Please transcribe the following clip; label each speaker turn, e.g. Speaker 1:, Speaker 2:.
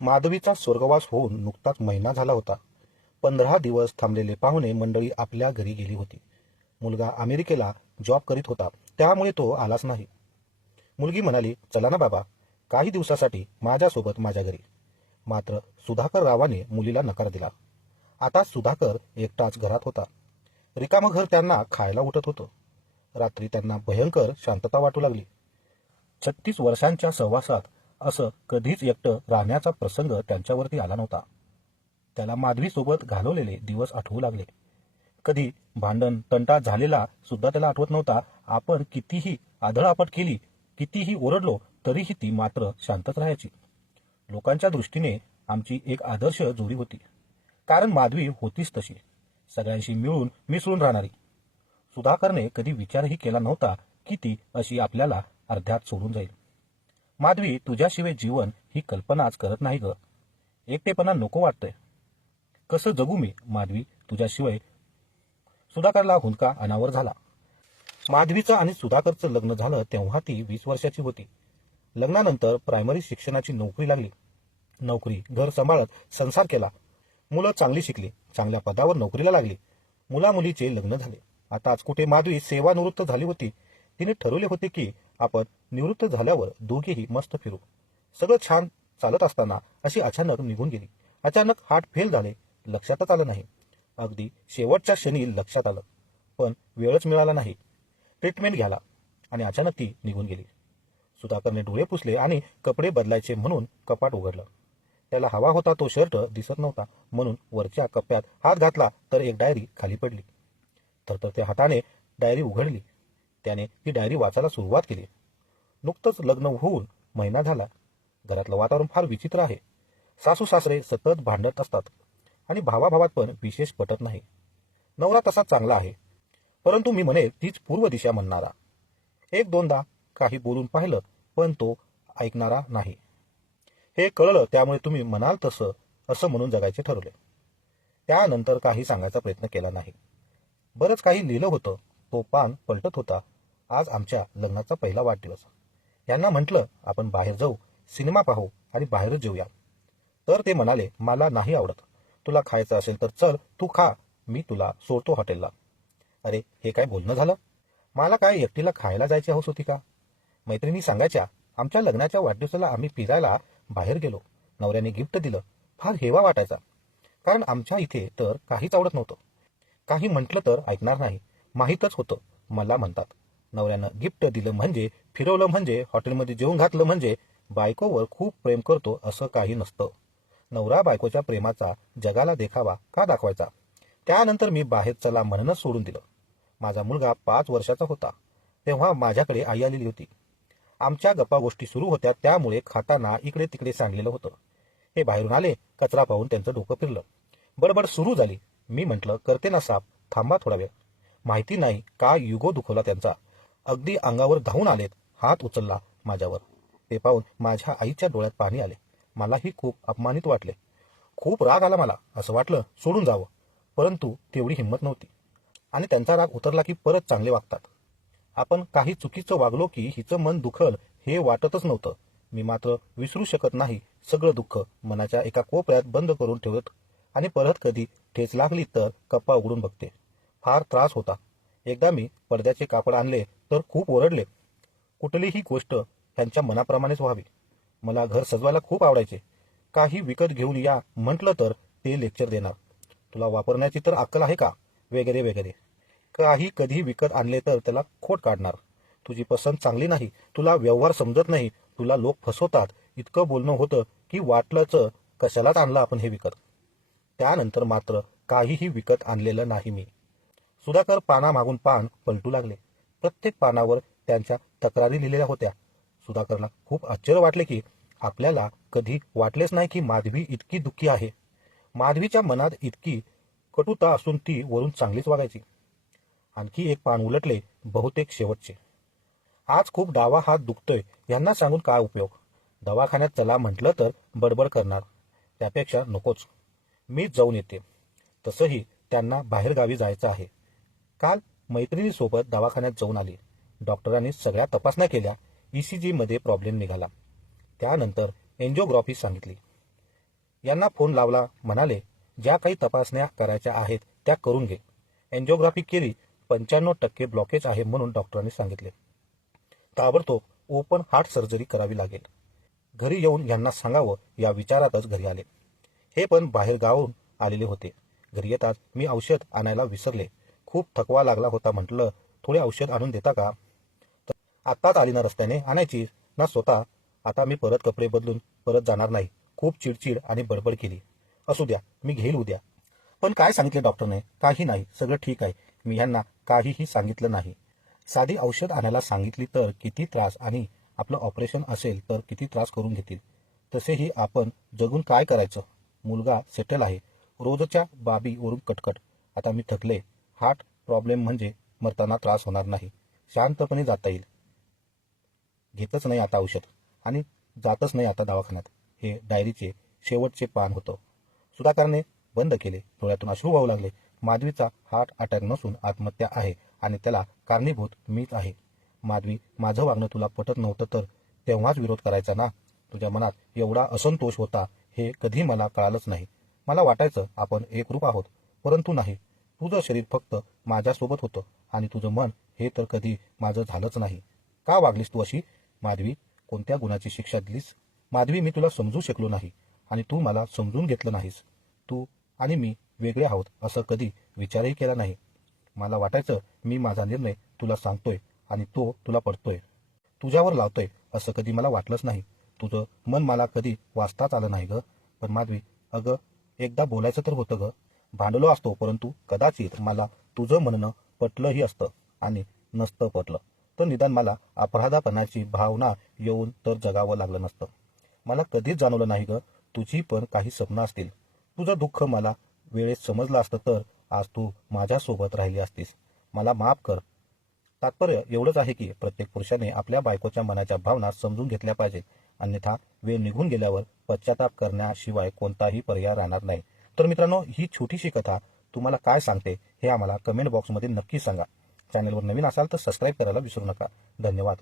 Speaker 1: माधवीचा स्वर्गवास होऊन नुकताच महिना झाला होता. पंधरा दिवस थांबलेले पाहुणे मंडळी आपल्या घरी गेली होती. मुलगा अमेरिकेला जॉब करीत होता. त्यामुळे तो आलाच नाही. मुलगी म्हणाली चला ना बाबा काही दिवसासाठी माझ्यासोबत माझ्या घरी. मात्र सुधाकर रावाने मुलीला नकार दिला. आता सुधाकर एकटाच घरात होता. रिकामं घर त्यांना खायला उठत होतं. रात्री त्यांना भयंकर शांतता वाटू लागली. छत्तीस वर्षांच्या सहवासात असं कधीच एकटं राहण्याचा प्रसंग त्यांच्यावरती आला नव्हता. त्याला माधवीसोबत घालवलेले दिवस आठवू लागले. कधी भांडण तंटा झालेला सुद्धा त्याला आठवत नव्हता. आपण कितीही आधळापट केली कितीही ओरडलो तरीही ती मात्र शांतच राहायची. लोकांच्या दृष्टीने आमची एक आदर्श जोडी होती. कारण माधवी होतीच तशी. सगळ्यांशी मिळून मिसळून राहणारी. सुधाकरने कधी विचारही केला नव्हता की ती अशी आपल्याला अर्ध्यात सोडून जाईल. माधवी तुझ्याशिवाय जीवन ही कल्पनाच करत नाही ग. एकटेपणा नको वाटतंय. कसं जगू मी? माधवी तुझ्याशिवाय सुधाकरला हुंदका अनावर झाला. माधवीचं आणि सुधाकरचं लग्न झालं तेव्हा ती वीस वर्षाची होती. लग्नानंतर प्रायमरी शिक्षणाची नोकरी लागली. नोकरी घर सांभाळत संसार केला. मुलं चांगली शिकली. चांगल्या पदावर नोकरीला लागली. मुलामुलीचे लग्न झाले. आता आज कुठे माधवी सेवानिवृत्त झाली होती? तिने ठरवले होते की आपण निवृत्त झाल्यावर दोघेही मस्त फिरू. सगळं छान चालत असताना अशी अचानक निघून गेली. अचानक हार्ट फेल झाले. लक्षातच आलं नाही. अगदी शेवटच्या क्षणी लक्षात आलं. पण वेळच मिळाला नाही. ट्रीटमेंट घ्याला आणि अचानक ती निघून गेली. सुधाकरने डोळे पुसले आणि कपडे बदलायचे म्हणून कपाट उघडलं. त्याला हवा होता तो शर्ट दिसत नव्हता. म्हणून वरच्या कप्प्यात हात घातला तर एक डायरी खाली पडली. थरथरत्या हाताने डायरी उघडली. त्याने ही डायरी वाचायला सुरुवात केली. नुकतंच लग्न होऊन महिना झाला. घरातलं वातावरण फार विचित्र आहे. सासू सासरे सतत भांडत असतात आणि भावाभावात पण विशेष पटत नाही. नवरा तसा चांगला आहे. परंतु मी म्हणे तीच पूर्व दिशा म्हणणारा. एक दोनदा काही बोलून पाहिलं पण तो ऐकणारा नाही. हे कळलं त्यामुळे तुम्ही म्हणाल तसं असं म्हणून जगायचे ठरवले. त्यानंतर काही सांगायचा प्रयत्न केला नाही. बरंच काही लिहिलं होतं तो पान पलटत होता. आज आमच्या लग्नाचा पहिला वाढदिवस. यांना म्हटलं आपण बाहेर जाऊ सिनेमा पाहू आणि बाहेरच जेऊया. तर ते म्हणाले मला नाही आवडत. तुला खायचं असेल तर चल तू खा. मी तुला सोडतो हॉटेलला. अरे हे काय बोलणं झालं? मला काय एकटीला खायला जायची हौस होती का? मैत्रिणी सांगायच्या आमच्या लग्नाच्या वाढदिवसाला आम्ही फिरायला बाहेर गेलो. नवऱ्याने गिफ्ट दिलं. फार हेवा वाटायचा. कारण आमच्या इथे तर काहीच आवडत नव्हतं. काही म्हटलं तर ऐकणार नाही. माहीतच होतं. मला म्हणतात नवऱ्यानं गिफ्ट दिलं म्हणजे फिरवलं म्हणजे हॉटेलमध्ये जेवून घातलं म्हणजे बायकोवर खूप प्रेम करतो असं काही नसतं. नवरा बायकोच्या प्रेमाचा जगाला देखावा का दाखवायचा? त्यानंतर मी बाहेर चला म्हणूनच सोडून दिलं. माझा मुलगा पाच वर्षाचा होता. तेव्हा माझ्याकडे आई आलेली होती. आमच्या गप्पा गोष्टी सुरू होत्या त्यामुळे खाताना इकडे तिकडे सांडलेलं होतं. हे बाहेरून आले कचरा पाहून त्यांचं डोकं फिरलं. बडबड सुरू झाली. मी म्हटलं करते ना साप थांबा थोडा वेळ. माहिती नाही का युगो दुखवला त्यांचा. अगदी अंगावर धावून आलेत. हात उचलला माझ्यावर. ते पाहून माझ्या आईच्या डोळ्यात पाणी आले. मलाही खूप अपमानित वाटले. खूप राग आला मला. असं वाटलं सोडून जावं. परंतु तेवढी हिंमत नव्हती. आणि त्यांचा राग उतरला की परत चांगले वागतात. आपण काही चुकीचं वागलो की हिचं मन दुखल हे वाटतच नव्हतं. मी मात्र विसरू शकत नाही सगळं दुःख मनाच्या एका कोपऱ्यात बंद करून ठेवत आणि परत कधी ठेच लागली तर कप्पा उघडून बघते. फार त्रास होता. एकदा मी पडद्याचे कापड आणले तर खूप ओरडले. कुठलीही गोष्ट त्यांच्या मनाप्रमाणेच व्हावी. मला घर सजवायला खूप आवडायचे. काही विकत घेऊन या म्हटलं तर ते लेक्चर देणार. तुला वापरण्याची तर अक्कल आहे का? वगैरे वगैरे. काही कधी विकत आणले तर त्याला खोट काढणार. तुझी पसंत चांगली नाही. तुला व्यवहार समजत नाही. तुला लोक फसवतात. इतकं बोलणं होतं की वाटलंच कशालाच आणलं आपण हे विकत. त्यानंतर मात्र काहीही विकत आणलेलं नाही मी. सुधाकर पानामागून पान पलटू लागले. प्रत्येक पानावर त्यांच्या तक्रारी लिहिलेल्या होत्या. सुधाकरला खूप आश्चर्य वाटले की आपल्याला कधी वाटलेच नाही की माधवी इतकी दुःखी आहे. माधवीच्या मनात इतकी कटुता असून ती वरून चांगलीच वागायची. आणखी एक पान उलटले बहुतेक शेवटचे. आज खूप डावा हात दुखतोय यांना सांगून काय उपयोग? दवाखान्यात चला म्हटलं तर बडबड करणार. त्यापेक्षा नकोच. मीच जाऊन येते. तसंही त्यांना बाहेरगावी जायचं आहे. काल मैत्रिणीसोबत दवाखान्यात जाऊन आली. डॉक्टरांनी सगळ्या तपासण्या केल्या. ईसीजी मध्ये प्रॉब्लेम निघाला. त्यानंतर एन्जिओग्राफी सांगितली. यांना फोन लावला म्हणाले ज्या काही तपासण्या करायच्या आहेत त्या करून घे. एन्जिओग्राफी केली पंच्याण्णव टक्के ब्लॉकेज आहे म्हणून डॉक्टरांनी सांगितले. ताबडतोब ओपन हार्ट सर्जरी करावी लागेल. घरी येऊन यांना सांगावं या विचारातच घरी आले. हे पण बाहेर गावून आलेले होते. घरी येताच मी औषध आणायला विसरले. खूप थकवा लागला होता म्हटलं थोडे औषध आणून देता का? तर आत्ताच आली ना रस्त्याने आणायची ना स्वतः. आता मी परत कपडे बदलून परत जाणार नाही. खूप चिडचिड आणि बडबड केली. असू द्या मी घेईल उद्या. पण काय सांगितले डॉक्टरने? काही नाही सगळं ठीक आहे. मी यांना काहीही सांगितलं नाही. साधी औषध आणायला सांगितली तर किती त्रास आणि आपलं ऑपरेशन असेल तर किती त्रास करून घेतील. तसेही आपण जगून काय करायचं? मुलगा सेटल आहे. रोजच्या बाबीवरून कटकट. आता मी थकले. हार्ट प्रॉब्लेम म्हणजे मरताना त्रास होणार नाही. शांतपणे जाता येईल. घेतच नाही आता औषध आणि जातच नाही आता दवाखान्यात. हे डायरीचे शेवटचे पान होतं. सुधाकरने बंद केले. डोळ्यातून अश्रू वाहू लागले. माधवीचा हार्ट अटॅक नसून आत्महत्या आहे आणि त्याला कारणीभूत मीच आहे. माधवी माझं वागणं तुला पटत नव्हतं तर तेव्हाच विरोध करायचा ना? तुझ्या मनात एवढा असंतोष होता हे कधी मला कळालंच नाही. मला वाटायचं आपण एकरूप आहोत परंतु नाही. तुझं शरीर फक्त माझ्यासोबत होतं आणि तुझं मन हे तर कधी माझं झालंच नाही. का वागलीस तू अशी? माधवी कोणत्या गुणाची शिक्षा दिलीस? माधवी मी तुला समजू शकलो नाही आणि तू मला समजून घेतलं नाहीस. तू आणि मी वेगळे आहोत असं कधी विचारही केला नाही. मला वाटायचं मी माझा निर्णय तुला सांगतोय आणि तो तुला पडतोय. तुझ्यावर लावतोय असं कधी मला वाटलंच नाही. तुझं मन मला कधी वाचताच आलं नाही ग. पण माधवी अगं एकदा बोलायचं तर होतं ग. भांडलो असतो परंतु कदाचित मला तुझं म्हणणं पटलंही असतं आणि नसतं पटलं. तर निदान मला अपराधापणाची भावना येऊन तर जगावं लागलं नसतं. मला कधीच जाणवलं नाही ग तुझी पण काही स्वप्न असतील. तुझं दुःख मला वेळेत समजलं असतं तर आज तू माझ्यासोबत राहिली असतीस. मला माफ कर. तात्पर्य एवढंच आहे की प्रत्येक पुरुषाने आपल्या बायकोच्या मनाच्या भावना समजून घेतल्या पाहिजेत. अन्यथा वेळ निघून गेल्यावर पश्चाताप करण्याशिवाय कोणताही पर्याय राहणार नाही. तर मित्रांनो ही छोटीशी कथा तुम्हाला काय सांगते हे आम्हाला कमेंट बॉक्समध्ये नक्की सांगा. चॅनलवर नवीन असाल तर सबस्क्राईब करायला विसरू नका. धन्यवाद.